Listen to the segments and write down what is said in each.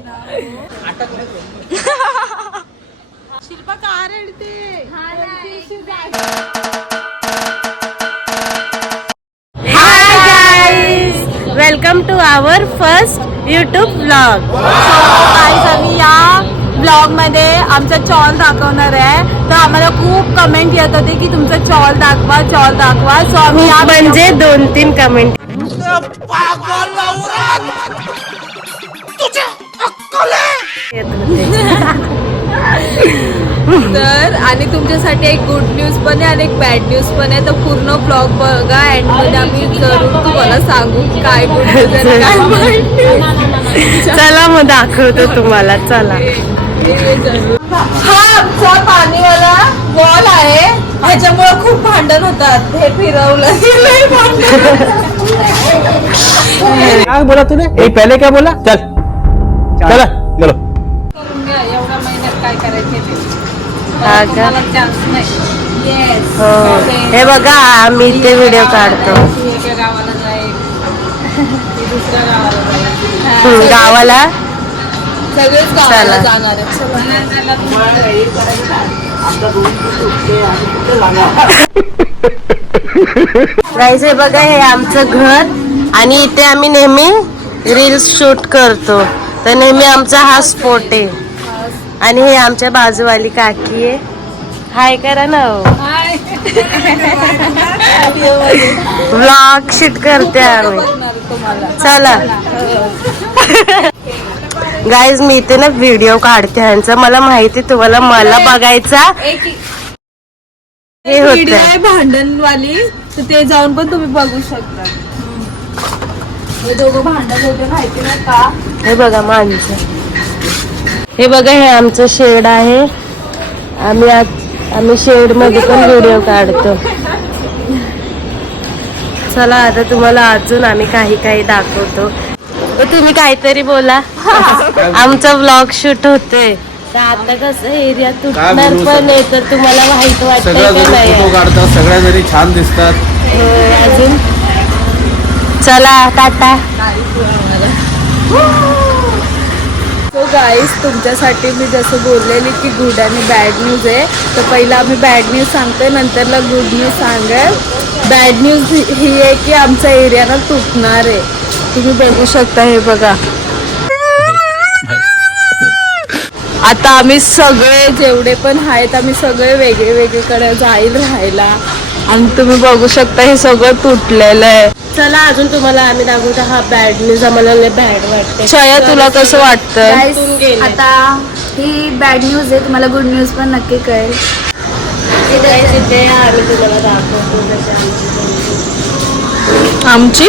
शिल्पा का रडते welcome to our first YouTube blog guys आम्ही या ब्लॉगमध्ये आमचा चॉल दाखवणार आहे. तर आम्हाला खूप कमेंट येत होते की तुमचा चॉल दाखवा चॉल दाखवा. सो आम्ही या म्हणजे दोन तीन कमेंट तर आणि तुमच्यासाठी एक गुड न्यूज पण आहे आणि एक बॅड न्यूज पण आहे. तर पूर्ण ब्लॉग बघा. एंडमध्ये आम्ही जरूर तुम्हाला सांगू काय गुड न्यूज आहे काय bad news. चला मग दाखवतो तुम्हाला. चला. हा आमचा पाणीवाला बॉल आहे. ह्याच्यामुळे खूप भांडण होतात. हे फिरवलं. क्या बोला तूने? ये पहले क्या बोला? चल. चला. बोलो. एवढ्या महिन्यात काय करायचे हा का? मला चान्स नाही. येस हो. हे बघा आम्ही ते व्हिडिओ काढतो. एका गावाला सगळेच चला. हे बघा हे आमचं घर आणि इथे आम्ही नेहमी रील्स शूट करतो. तर नेहमी आमचा हा स्पॉट आहे. आणि हे आमच्या बाजूवाली काकी आहे. हाय करा ना व्लॉग शूट करते आम्ही. चला. गाईज मी इथे ना व्हिडिओ काढते. ह्यांचा मला माहिती तुम्हाला मला बघायचा. हे होत भांडणवाली. तर ते जाऊन पण तुम्ही बघू शकता. हे दोघं भांडण होते माहिती नाही का? हे बघा माणसं. हे बघा हे आमचं शेड आहे. आम्ही आज आम्ही शेडमध्ये पण व्हिडिओ काढतो. चला आता तुम्हाला अजून आम्ही काही काही दाखवतो. तुम्ही काहीतरी बोला. आमचा व्लॉग शूट होतोय. तर आता कसं एरिया तुटणार पण आहे तर तुम्हाला माहीत वाटतंय सगळ्या नाही. काढतात जणी छान दिसतात. अजून. चला टाटा हो सो गाईज तुमच्यासाठी मी जसं बोललेली की गुड आणि बॅड न्यूज आहे तर पहिला आम्ही बॅड न्यूज सांगते नंतरला गुड न्यूज सांगेल. बॅड न्यूज ही आहे की आमचा एरिया ना तुटणार आहे. तुम्ही बघू शकता हे बघा. आता आम्ही सगळे जेवढे पण आहेत आम्ही सगळे वेगळे वेगळीकडे जाईल राहायला. आणि तुम्ही बघू शकता हे सगळं तुटलेलं आहे. चला अजून तुम्हाला आम्ही दाखवतो हा बॅड न्यूज आम्हाला बॅड वाटते छया तुला कसं वाटतं? गेले. आता ही बॅड न्यूज आहे तुम्हाला गुड न्यूज पण नक्की कळेल. Guys, इथे आम्ही तुम्हाला दाखवतो आमचे? आमची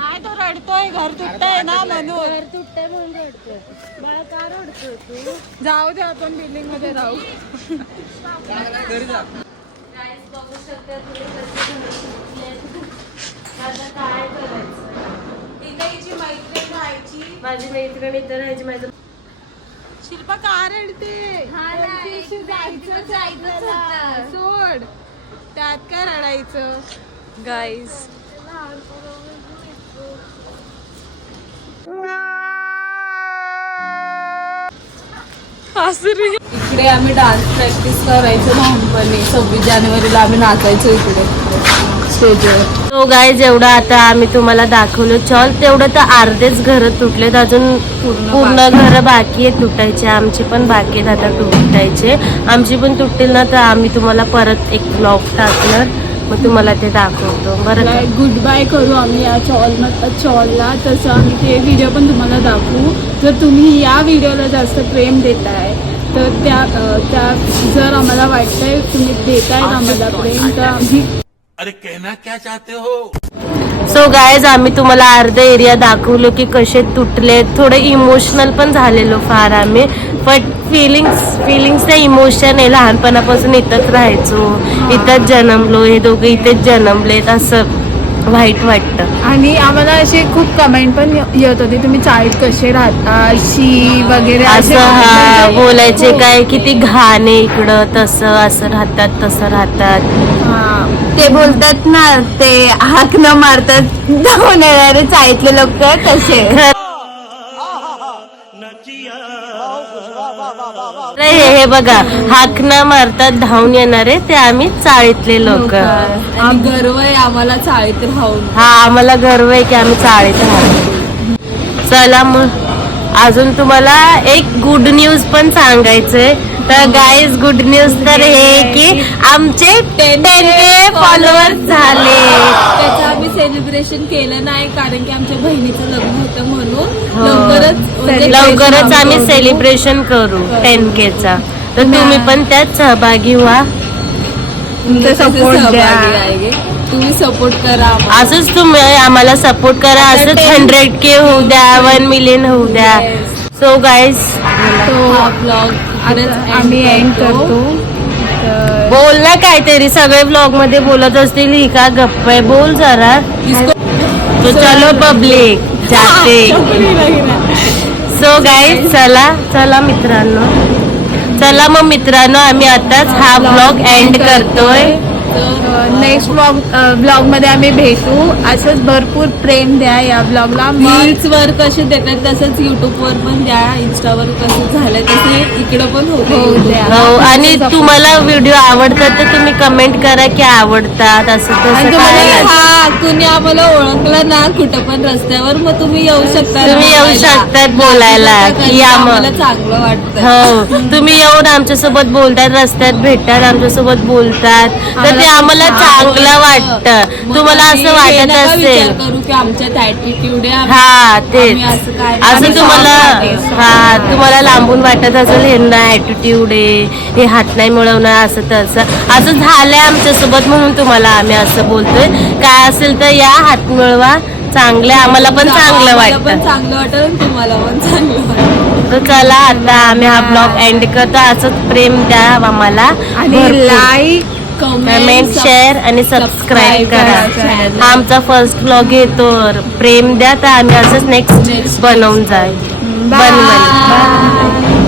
नाही तो रडतोय घर तुटतंय ना म्हणून. घर तुटतंय म्हणून रडतो मला का रडतो तू? जाऊ दे आपण बिल्डिंगमध्ये राहू माझी मैत्रिणी इथे राहायची माझं शिल्पा का रडते? सोड. त्यात काय रडायचं? गाईज इकडे आम्ही डान्स प्रॅक्टिस करायचो लहानपणी. सव्वीस जानेवारीला आम्ही नाचायचो इकडे. स्टेजवर. तो गाय जेवढं आता आम्ही तुम्हाला दाखवलं चॉल तेवढं तर अर्धेच घर तुटलेत. अजून पूर्ण घर बाकी आहे तुटायचे. आमची पण बाकी आहेत आता तुटायचे. आमची पण तुटतील ना तर आम्ही तुम्हाला परत एक ब्लॉग टाकणार. मग तुम्हाला ते दाखवतो बरं का? गुड बाय करू आम्ही या चॉल चॉलला तसं आम्ही ते व्हिडिओ पण तुम्हाला दाखवू. जर तुम्ही या व्हिडिओला जास्त प्रेम देताय तर त्या अ, त्या जर आम्हाला वाटतंय तुम्ही देतायत आम्हाला प्रेम तर आम्ही अरे कहना क्या चाहते हो? सो गायज आम्ही तुम्हाला अर्धा एरिया दाखवलो की कसे तुटले. थोडे इमोशनल पण झालेलो फार आम्ही. बट फिलिंग्स फिलिंग्स इमोशन आहे लहानपणापासून इथंच राहायचो. इथंच जन्मलो हे दोघं इथेच जन्मलेत असं वाईट वाटतं. आणि आम्हाला असे खूप कमेंट पण येत होते तुम्ही चाळीत कसे राहता शी वगैरे असे हा बोलायचे हो. काय किती घाण आहे इकडं तसं असं राहतात तसं राहतात. ते बोलतात ना ते हाक न मारतात. धावून येणारे चाळीतले लोक तसे? हे हे बघा हाक न मारतात धावून येणारे ते आम्ही चाळीतले लोक. आणि गर्व आहे आम्हाला चाळीत राहून. हा आम्हाला गर्व आहे की आम्ही चाळीत राहतो चला मग अजून तुम्हाला एक गुड न्यूज पण सांगायचंय. तर गाईज गुड न्यूज तर हे की आमचे टेन के फॉलोअर झाले त्याचं आम्ही सेलिब्रेशन केलं नाही कारण की आमच्या बहिणीचं लग्न होतं म्हणून हो. लवकरच म्हणजे लवकरच आम्ही. सेलिब्रेशन करू टेन के चा तर तुम्ही पण त्यात सहभागी व्हा तुमचा सपोर्ट द्या तुम्ही सपोर्ट करा. असंच तुम्ही आम्हाला सपोर्ट करा असंच हंड्रेड के होऊ द्या वन मिलियन होऊ द्या सो गाईज तो हा ब्लॉग आम्ही एंड करतो. बोल ना काहीतरी सगळे ब्लॉगमध्ये बोलत असतील ही का गप्प आहे? बोल जरा. तो चलो पब्लिक जाते. सो गाईज चला चला मित्रांनो. चला मग मित्रांनो आम्ही आताच हा ब्लॉग एंड करतोय. नेक्स्ट ब्लॉग ब्लॉगमध्ये आम्ही भेटू. असंच भरपूर प्रेम द्या या ब्लॉगला रील्स वर कसे देतात तसंच युट्यूब वर पण द्या. इंस्टावर कसं झालं तसे इकडं पण होऊ द्या. हो आणि तुम्हाला व्हिडिओ आवडतात तर तुम्ही कमेंट करा की आवडतात असं आणि तसं तुम्हाला काय नाही. हा तुम्ही आम्हाला ओळखलं ना कुठं पण रस्त्यावर मग तुम्ही येऊ शकता तुम्ही येऊ बोलायला. शकतात बोलायला की आम- आम्हाला चांगलं वाटतं. हो तुम्ही येऊन आमच्यासोबत बोलतात रस्त्यात भेटतात आमच्यासोबत बोलतात. तर ते आम्हाला चांगलं वाटतं. तुम्हाला असं वाटत असेल. करू की आमच्यात ऍटिट्यूड आहे हा तेच. असं तुम्हाला हा तुम्हाला लांबून वाटत असेल हे ना ऍटिट्यूड आहे हे हात नाही मिळवणार असं तसं. असं झालंय आमच्यासोबत म्हणून तुम्हाला आम्ही असं बोलतोय. काय असेल तर या हात मिळवा. चांगलं. आम्हाला पण चांगलं वाटतं. चांगलं आणि तुम्हाला पण चांगलं तर चला आता आम्ही हा ब्लॉग एंड करतो. असंच प्रेम द्या आम्हाला. आणि लाईक कमेंट शेअर आणि सबस्क्राईब करा. हा आमचा फर्स्ट ब्लॉग येतो. प्रेम द्या तर आम्ही असंच नेक्स्ट बनवून जाईल. बनवल